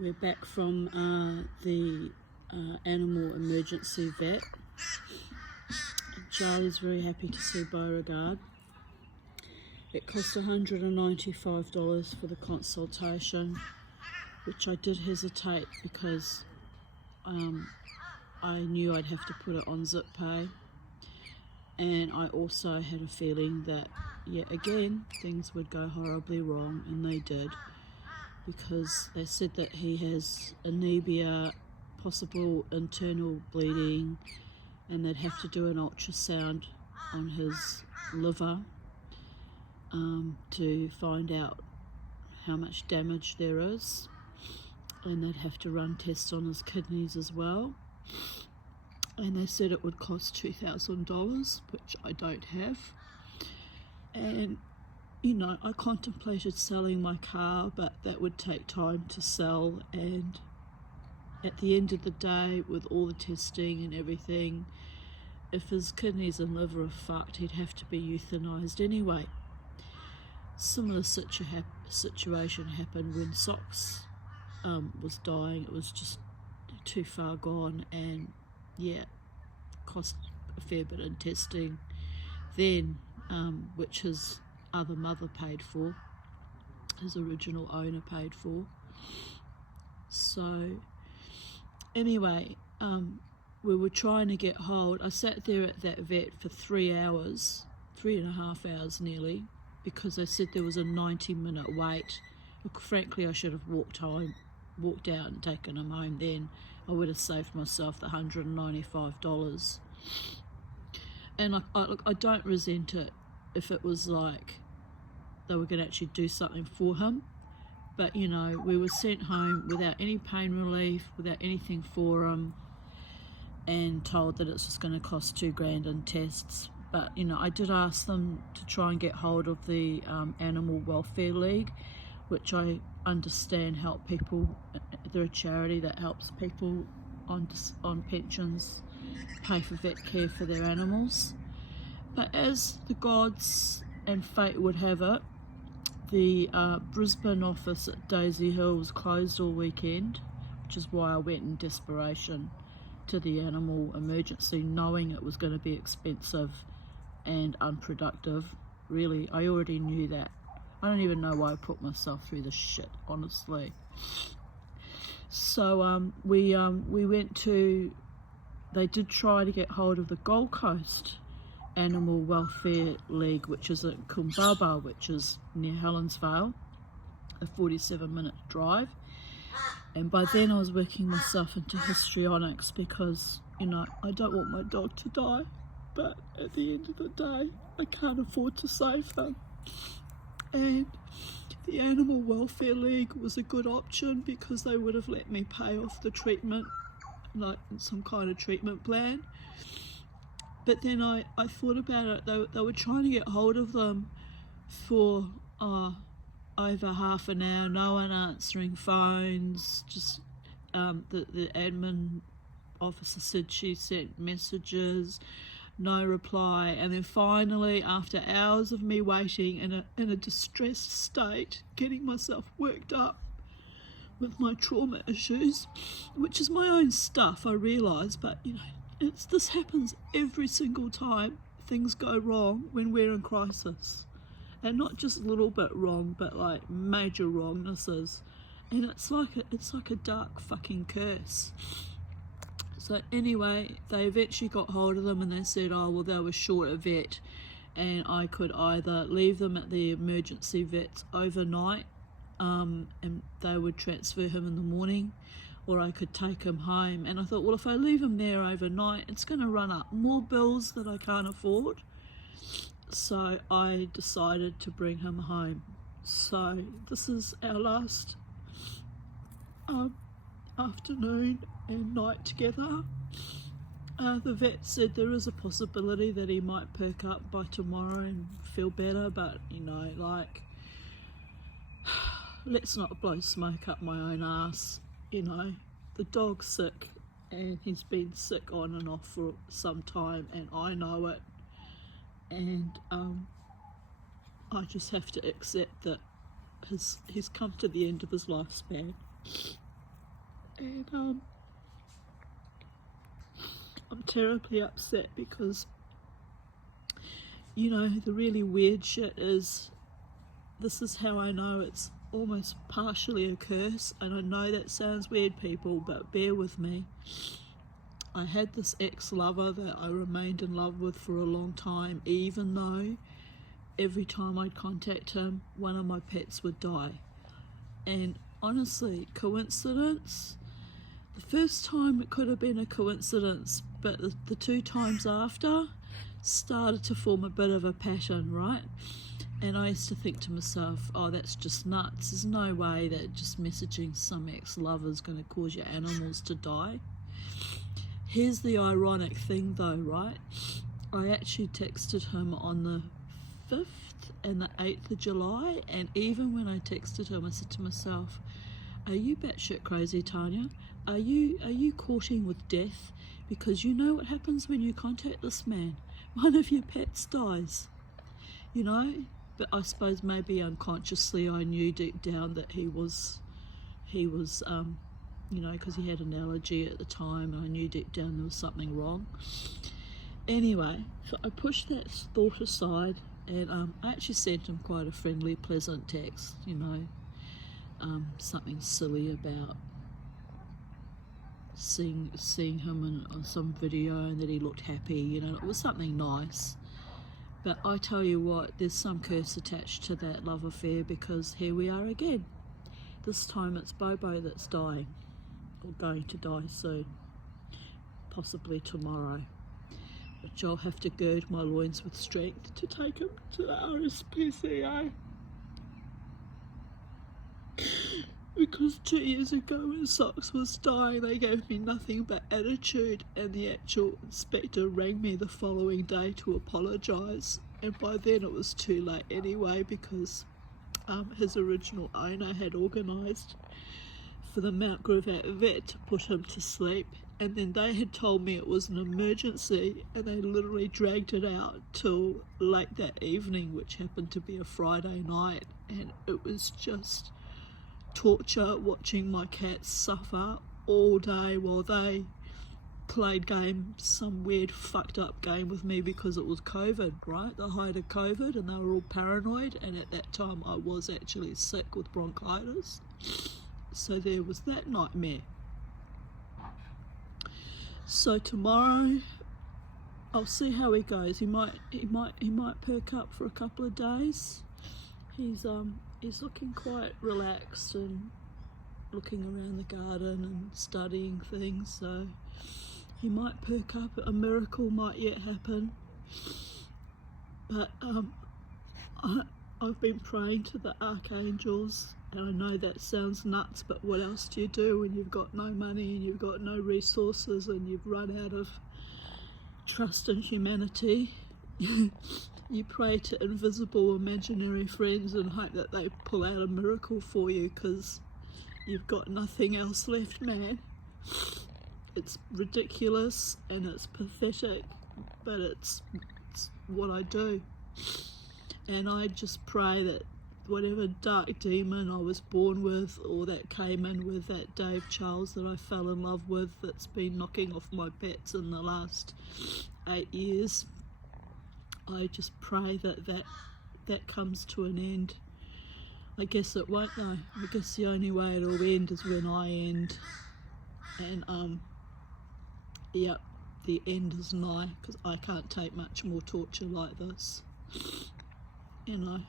We're back from the animal emergency vet. Charlie's very happy to see Beauregard. It cost $195 for the consultation, which I did hesitate because I knew I'd have to put it on zip pay, and I also had a feeling that yet again things would go horribly wrong, and they did, because they said that he has anemia, possible internal bleeding, and they'd have to do an ultrasound on his liver to find out how much damage there is, and they'd have to run tests on his kidneys as well, and they said it would cost $2,000, which I don't have. And you know, I contemplated selling my car, but that would take time to sell, and at the end of the day, with all the testing and everything, if his kidneys and liver are fucked, he'd have to be euthanized anyway. Similar situation happened when Socks was dying. It was just too far gone, and yeah, cost a fair bit in testing then, which his other mother paid for, his original owner paid for. So anyway, we were trying to get hold. I sat there at that vet for 3 hours, 3.5 hours nearly, because they said there was a 90-minute wait. Look, frankly, I should have walked out and taken him home then. I would have saved myself the $195. And I don't resent it if it was like they were going to actually do something for him. But, you know, we were sent home without any pain relief, without anything for him, and told that it's just going to cost $2,000 in tests. But, you know, I did ask them to try and get hold of the Animal Welfare League, which I understand help people. They're a charity that helps people on pensions pay for vet care for their animals. But as the gods and fate would have it, the Brisbane office at Daisy Hill was closed all weekend, which is why I went in desperation to the animal emergency, knowing it was going to be expensive and unproductive. Really, I already knew that. I don't even know why I put myself through this shit, honestly. So we went to, they did try to get hold of the Gold Coast Animal Welfare League, which is at Kumbaba, which is near Helensvale, a 47-minute drive. And by then I was working myself into histrionics because, you know, I don't want my dog to die, but at the end of the day, I can't afford to save them. And the Animal Welfare League was a good option because they would have let me pay off the treatment, like some kind of treatment plan. But then I thought about it. They were trying to get hold of them for over half an hour, no one answering phones, just the admin officer said she sent messages, no reply. And then finally, after hours of me waiting in a distressed state, getting myself worked up with my trauma issues, which is my own stuff, I realise, but you know, this happens every single time things go wrong when we're in crisis. And not just a little bit wrong, but like major wrongnesses. And it's like a dark fucking curse. So anyway, they eventually got hold of them and they said, oh, well, they were short a vet, and I could either leave them at the emergency vets overnight, and they would transfer him in the morning, or I could take him home. And I thought, well, if I leave him there overnight, it's going to run up more bills that I can't afford. So I decided to bring him home. So this is our last afternoon and night together. The vet said there is a possibility that he might perk up by tomorrow and feel better, but you know, like, let's not blow smoke up my own ass. You know, the dog's sick, and he's been sick on and off for some time, and I know it. And I just have to accept that he's come to the end of his lifespan. And I'm terribly upset because, you know, the really weird shit is, this is how I know it's almost partially a curse, and I know that sounds weird, people, but bear with me. I had this ex-lover that I remained in love with for a long time, even though every time I'd contact him, one of my pets would die. And honestly, coincidence? The first time it could have been a coincidence, but the two times after started to form a bit of a pattern, right? And I used to think to myself, oh, that's just nuts. There's no way that just messaging some ex-lover is going to cause your animals to die. Here's the ironic thing though, right? I actually texted him on the 5th and the 8th of July, and even when I texted him, I said to myself, are you batshit crazy, Tanya? Are you courting with death? Because you know what happens when you contact this man. One of your pets dies, you know? But I suppose maybe unconsciously I knew deep down that he was you know, because he had an allergy at the time, and I knew deep down there was something wrong. Anyway, so I pushed that thought aside, and I actually sent him quite a friendly, pleasant text, you know, something silly about seeing him on some video and that he looked happy, you know, it was something nice. But I tell you what, there's some curse attached to that love affair, because here we are again. This time it's Bobo that's dying, or going to die soon, possibly tomorrow, which I'll have to gird my loins with strength to take him to the RSPCA. Because 2 years ago when Socks was dying, they gave me nothing but attitude, and the actual inspector rang me the following day to apologise, and by then it was too late anyway, because his original owner had organised for the Mount Gravatt vet to put him to sleep, and then they had told me it was an emergency, and they literally dragged it out till late that evening, which happened to be a Friday night, and it was just torture watching my cats suffer all day while they played some weird fucked up game with me, because it was COVID, right? The height of COVID, and they were all paranoid, and at that time I was actually sick with bronchitis, so there was that nightmare. So tomorrow I'll see how he goes. He might perk up for a couple of days. He's looking quite relaxed and looking around the garden and studying things, so he might perk up. A miracle might yet happen. But I've been praying to the archangels, and I know that sounds nuts, but what else do you do when you've got no money and you've got no resources and you've run out of trust in humanity? You pray to invisible imaginary friends and hope that they pull out a miracle for you, because you've got nothing else left, man. It's ridiculous and it's pathetic, but it's what I do. And I just pray that whatever dark demon I was born with, or that came in with that Dave Charles that I fell in love with, that's been knocking off my pets in the last 8 years, I just pray that comes to an end. I guess it won't though. I guess the only way it'll end is when I end. And yep, the end is nigh, because I can't take much more torture like this. You know,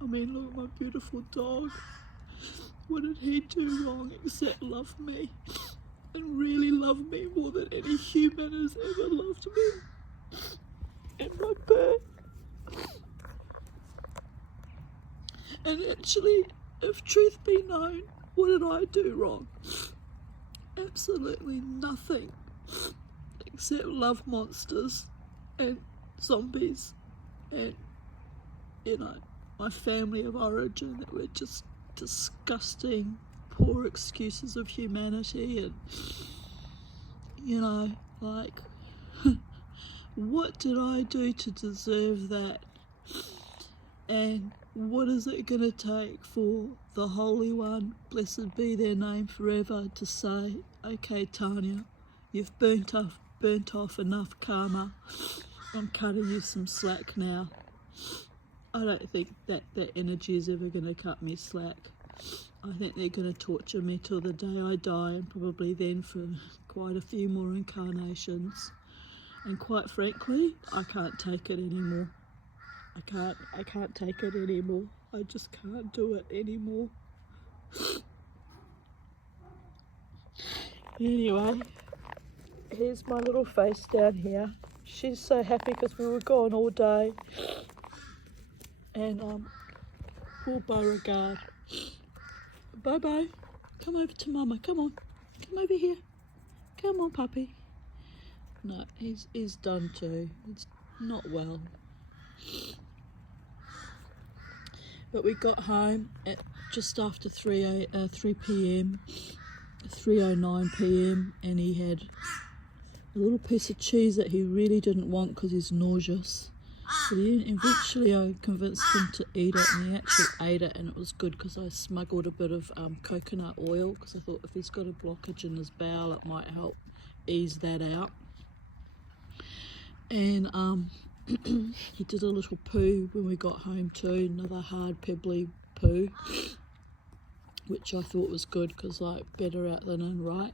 I mean, look at my beautiful dog. What did he do wrong except love me? And really love me more than any human has ever loved me. And my bird. And actually, if truth be known, what did I do wrong? Absolutely nothing, except love monsters and zombies and, you know, my family of origin that were just disgusting, poor excuses of humanity. And, you know, like, what did I do to deserve that? And what is it going to take for the Holy One, blessed be their name forever, to say, Okay, Tanya, you've burnt off enough karma. I'm cutting you some slack now. I don't think that energy is ever going to cut me slack. I think they're going to torture me till the day I die, and probably then for quite a few more incarnations. And quite frankly, I can't take it anymore. I can't take it anymore. I just can't do it anymore. Anyway, here's my little face down here. She's so happy because we were gone all day. And full Beauregard. Bye-bye. Come over to Mama. Come on. Come over here. Come on, puppy. No, he's done too. It's not well. But we got home at just after 3 p.m, 3:09 p.m, and he had a little piece of cheese that he really didn't want because he's nauseous. But eventually I convinced him to eat it, and he actually ate it, and it was good because I smuggled a bit of coconut oil because I thought if he's got a blockage in his bowel it might help ease that out. And he did a little poo when we got home too, another hard pebbly poo, which I thought was good because like better out than in, right?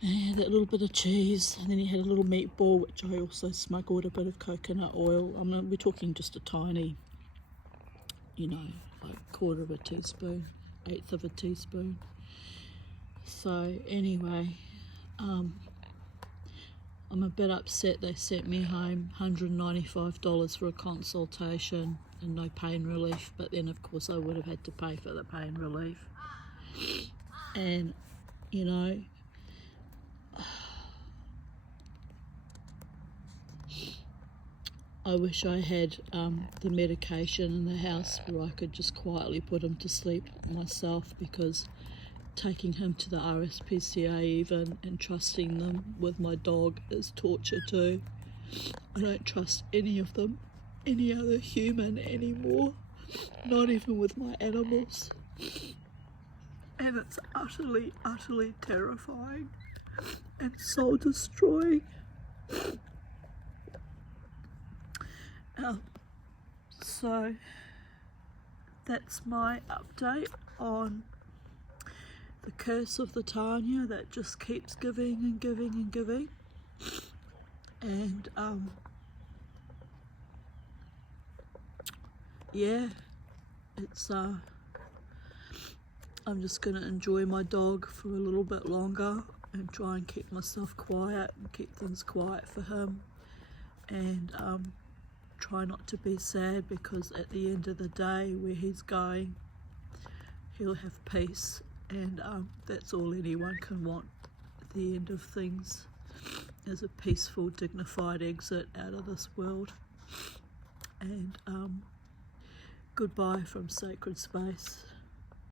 And that little bit of cheese, and then he had a little meatball which I also smuggled a bit of coconut oil. I mean, we're talking just a tiny, you know, like 1/4 of a teaspoon, 1/8 of a teaspoon. So anyway, I'm a bit upset they sent me home $195 for a consultation and no pain relief, but then of course I would have had to pay for the pain relief. And you know, I wish I had the medication in the house where I could just quietly put him to sleep myself, because taking him to the RSPCA even and trusting them with my dog is torture too. I don't trust any of them, any other human anymore, not even with my animals. And it's utterly, utterly terrifying and soul destroying. So that's my update on the curse of the Tanya that just keeps giving and giving and giving. And yeah, it's I'm just gonna enjoy my dog for a little bit longer and try and keep myself quiet and keep things quiet for him, and try not to be sad, because at the end of the day, where he's going, he'll have peace, and that's all anyone can want at the end of things, is a peaceful, dignified exit out of this world. And goodbye from Sacred Space.